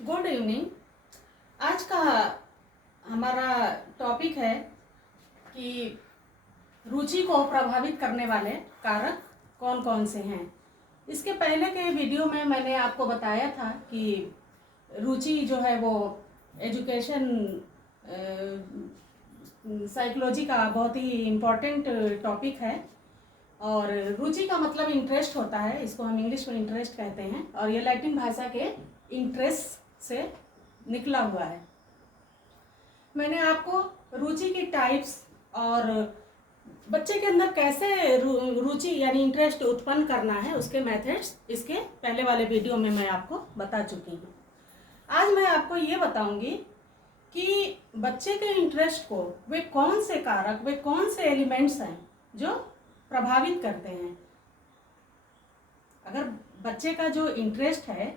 Good evening. आज का हमारा टॉपिक है कि रुचि को प्रभावित करने वाले कारक कौन कौन से हैं। इसके पहले के वीडियो में मैंने आपको बताया था कि रुचि जो है वो एजुकेशन साइकोलॉजी का बहुत ही इम्पोर्टेंट टॉपिक है। और रुचि का मतलब इंटरेस्ट होता है, इसको हम इंग्लिश में इंटरेस्ट कहते हैं, और ये लैटिन भाषा के इंटरेस्ट से निकला हुआ है। मैंने आपको रुचि की टाइप्स और बच्चे के अंदर कैसे रुचि यानी इंटरेस्ट उत्पन्न करना है उसके मेथड्स इसके पहले वाले वीडियो में मैं आपको बता चुकी हूँ। आज मैं आपको ये बताऊंगी कि बच्चे के इंटरेस्ट को वे कौन से कारक, वे कौन से एलिमेंट्स हैं जो प्रभावित करते हैं। अगर बच्चे का जो इंटरेस्ट है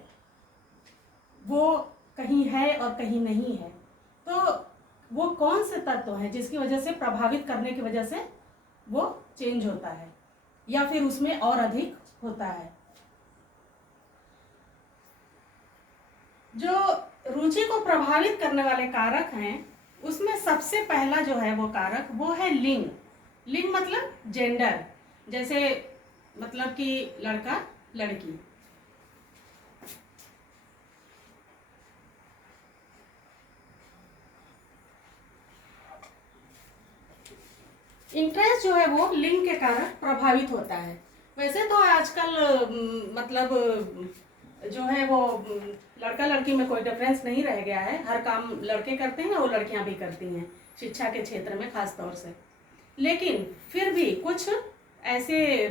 वो कहीं है और कहीं नहीं है, तो वो कौन से तत्व हैं जिसकी वजह से, प्रभावित करने की वजह से वो चेंज होता है या फिर उसमें और अधिक होता है। जो रुचि को प्रभावित करने वाले कारक हैं उसमें सबसे पहला जो है वो कारक वो है लिंग। लिंग मतलब जेंडर, जैसे मतलब कि लड़का लड़की। इंटरेस्ट जो है वो लिंग के कारण प्रभावित होता है। वैसे तो आजकल मतलब जो है वो लड़का लड़की में कोई डिफरेंस नहीं रह गया है। हर काम लड़के करते हैं और लड़कियां भी करती हैं, शिक्षा के क्षेत्र में खास तौर से। लेकिन फिर भी कुछ ऐसे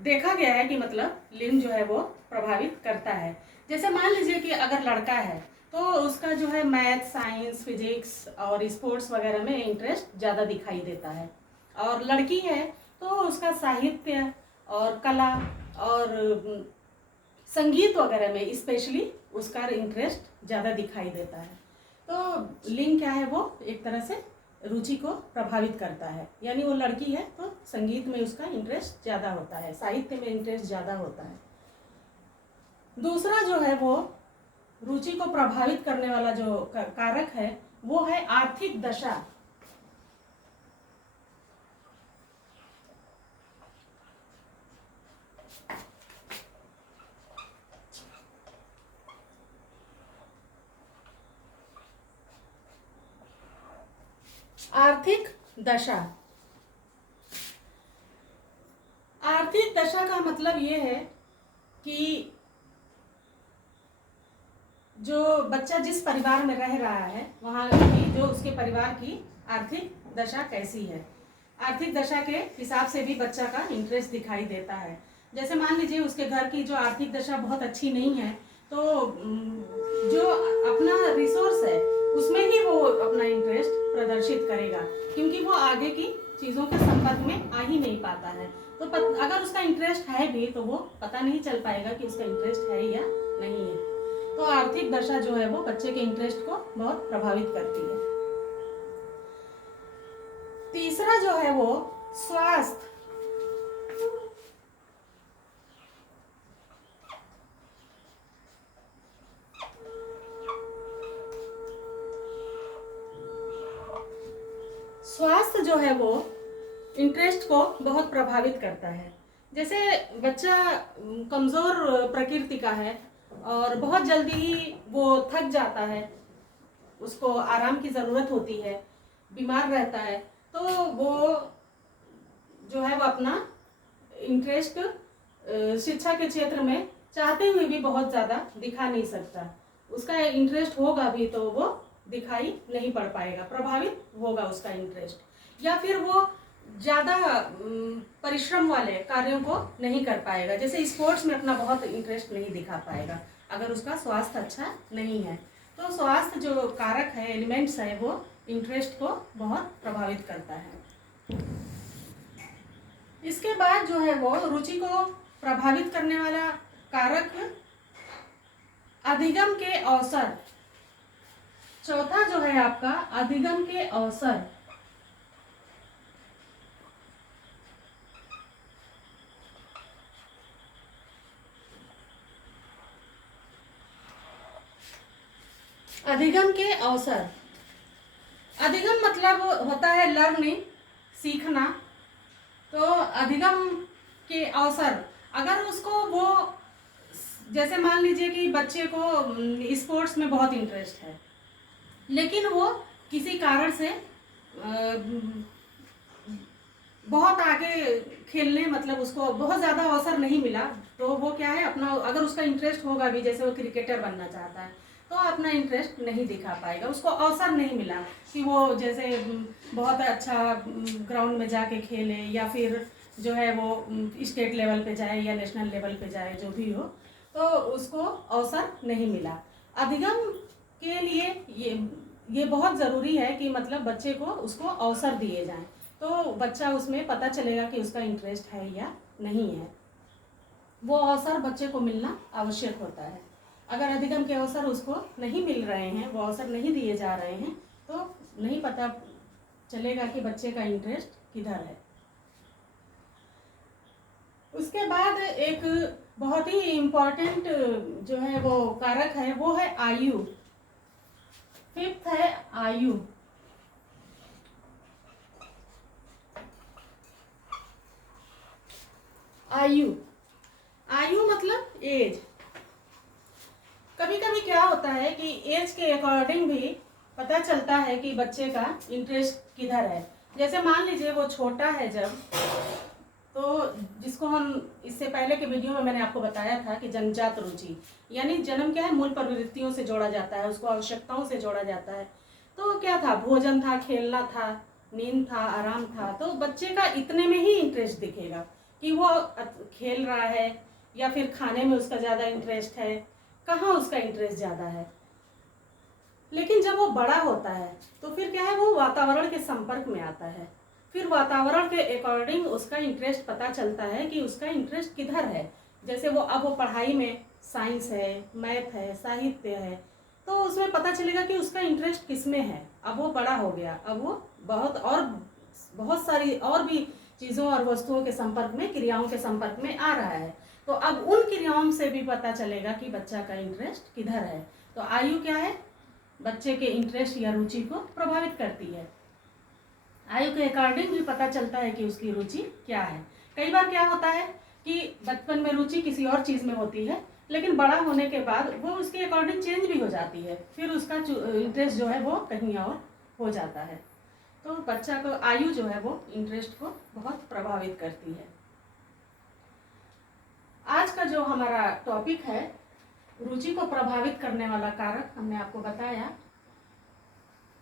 देखा गया है कि मतलब लिंग जो है वो प्रभावित करता है। जैसे मान लीजिए कि अगर लड़का है तो उसका जो है मैथ, साइंस, फिजिक्स और स्पोर्ट्स वगैरह में इंटरेस्ट ज़्यादा दिखाई देता है, और लड़की है तो उसका साहित्य और कला और संगीत वगैरह में स्पेशली उसका इंटरेस्ट ज़्यादा दिखाई देता है। तो लिंग क्या है, वो एक तरह से रुचि को प्रभावित करता है। यानी वो लड़की है तो संगीत में उसका इंटरेस्ट ज़्यादा होता है, साहित्य में इंटरेस्ट ज़्यादा होता है। दूसरा जो है वो रुचि को प्रभावित करने वाला जो कारक है वो है आर्थिक दशा। आर्थिक दशा, आर्थिक दशा का मतलब ये है कि जो बच्चा जिस परिवार में रह रहा है वहाँ की जो उसके परिवार की आर्थिक दशा कैसी है, आर्थिक दशा के हिसाब से भी बच्चा का इंटरेस्ट दिखाई देता है। जैसे मान लीजिए उसके घर की जो आर्थिक दशा बहुत अच्छी नहीं है तो जो अपना रिसोर्स है उसमें ही वो अपना इंटरेस्ट प्रदर्शित करेगा, क्योंकि वो आगे की चीज़ों के संपर्क में आ ही नहीं पाता है। तो अगर उसका इंटरेस्ट है भी तो वो पता नहीं चल पाएगा कि उसका इंटरेस्ट है या नहीं है। तो आर्थिक दशा जो है वो बच्चे के इंटरेस्ट को बहुत प्रभावित करती है। तीसरा जो है वो स्वास्थ्य। स्वास्थ्य जो है वो इंटरेस्ट को बहुत प्रभावित करता है। जैसे बच्चा कमज़ोर प्रकृति का है और बहुत जल्दी ही वो थक जाता है, उसको आराम की ज़रूरत होती है, बीमार रहता है, तो वो जो है वो अपना इंटरेस्ट शिक्षा के क्षेत्र में चाहते हुए भी बहुत ज़्यादा दिखा नहीं सकता। उसका इंटरेस्ट होगा भी तो वो दिखाई नहीं पड़ पाएगा, प्रभावित होगा उसका इंटरेस्ट। या फिर वो ज़्यादा परिश्रम वाले कार्यों को नहीं कर पाएगा, जैसे स्पोर्ट्स में अपना बहुत इंटरेस्ट नहीं दिखा पाएगा अगर उसका स्वास्थ्य अच्छा नहीं है। तो स्वास्थ्य जो कारक है, एलिमेंट्स है, वो इंटरेस्ट को बहुत प्रभावित करता है। इसके बाद जो है वो रुचि को प्रभावित करने वाला कारक अधिगम के अवसर। चौथा जो है आपका अधिगम के अवसर। अधिगम के अवसर। अधिगम मतलब होता है लर्निंग, सीखना। तो अधिगम के अवसर, अगर उसको वो, जैसे मान लीजिए कि बच्चे को स्पोर्ट्स में बहुत इंटरेस्ट है, लेकिन वो किसी कारण से बहुत आगे खेलने, मतलब उसको बहुत ज़्यादा अवसर नहीं मिला, तो वो क्या है, अपना अगर उसका इंटरेस्ट होगा भी, जैसे वो क्रिकेटर बनना चाहता है, तो अपना इंटरेस्ट नहीं दिखा पाएगा, उसको अवसर नहीं मिला कि वो जैसे बहुत अच्छा ग्राउंड में जाके खेले, या फिर जो है वो स्टेट लेवल पे जाए या नेशनल लेवल पे जाए, जो भी हो, तो उसको अवसर नहीं मिला। अधिगम के लिए ये बहुत ज़रूरी है कि मतलब बच्चे को उसको अवसर दिए जाएं, तो बच्चा उसमें पता चलेगा कि उसका इंटरेस्ट है या नहीं है। वो अवसर बच्चे को मिलना आवश्यक होता है। अगर अधिगम के अवसर उसको नहीं मिल रहे हैं, वो अवसर नहीं दिए जा रहे हैं, तो नहीं पता चलेगा कि बच्चे का इंटरेस्ट किधर है। उसके बाद एक बहुत ही इम्पोर्टेंट जो है वो कारक है, वो है आयु। फिफ्थ है आयु। आयु, आयु मतलब एज। कभी कभी क्या होता है कि एज के अकॉर्डिंग भी पता चलता है कि बच्चे का इंटरेस्ट किधर है। जैसे मान लीजिए वो छोटा है जब, तो जिसको हम इससे पहले के वीडियो में मैंने आपको बताया था कि जन्मजात रुचि, यानी जन्म क्या है, मूल प्रवृत्तियों से जोड़ा जाता है, उसको आवश्यकताओं से जोड़ा जाता है। तो क्या था, भोजन था, खेलना था, नींद था, आराम था, तो बच्चे का इतने में ही इंटरेस्ट दिखेगा कि वो खेल रहा है, या फिर खाने में उसका ज़्यादा इंटरेस्ट है, कहाँ उसका इंटरेस्ट ज़्यादा है। लेकिन जब वो बड़ा होता है तो फिर क्या है, वो वातावरण के संपर्क में आता है, फिर वातावरण के अकॉर्डिंग उसका इंटरेस्ट पता चलता है कि उसका इंटरेस्ट किधर है। जैसे वो अब वो पढ़ाई में, साइंस है, मैथ है, साहित्य है, तो उसमें पता चलेगा कि उसका इंटरेस्ट किस में है। अब वो बड़ा हो गया, अब वो बहुत सारी और भी चीज़ों और वस्तुओं के संपर्क में, क्रियाओं के संपर्क में आ रहा है, तो अब उन क्रियाओं से भी पता चलेगा कि बच्चा का इंटरेस्ट किधर है। तो आयु क्या है, बच्चे के इंटरेस्ट या रुचि को प्रभावित करती है। आयु के अकॉर्डिंग भी पता चलता है कि उसकी रुचि क्या है। कई बार क्या होता है कि बचपन में रुचि किसी और चीज़ में होती है, लेकिन बड़ा होने के बाद वो उसके अकॉर्डिंग चेंज भी हो जाती है, फिर उसका इंटरेस्ट जो है वो कहीं और हो जाता है। तो बच्चा को आयु जो है वो इंटरेस्ट को बहुत प्रभावित करती है। आज का जो हमारा टॉपिक है, रुचि को प्रभावित करने वाला कारक, हमने आपको बताया,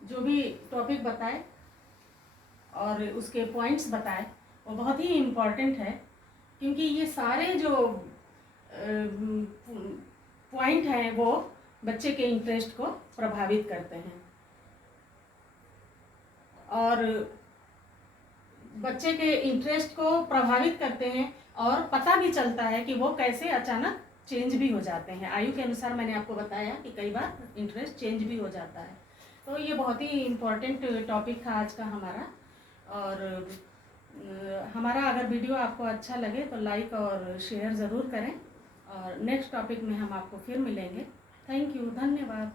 जो भी टॉपिक बताए और उसके पॉइंट्स बताए, वो बहुत ही इम्पॉर्टेंट है, क्योंकि ये सारे जो पॉइंट हैं वो बच्चे के इंटरेस्ट को प्रभावित करते हैं, और बच्चे के इंटरेस्ट को प्रभावित करते हैं, और पता भी चलता है कि वो कैसे अचानक चेंज भी हो जाते हैं। आयु के अनुसार मैंने आपको बताया कि कई बार इंटरेस्ट चेंज भी हो जाता है। तो ये बहुत ही इम्पोर्टेंट टॉपिक था आज का हमारा, और हमारा अगर वीडियो आपको अच्छा लगे तो लाइक और शेयर ज़रूर करें, और नेक्स्ट टॉपिक में हम आपको फिर मिलेंगे। थैंक यू, धन्यवाद।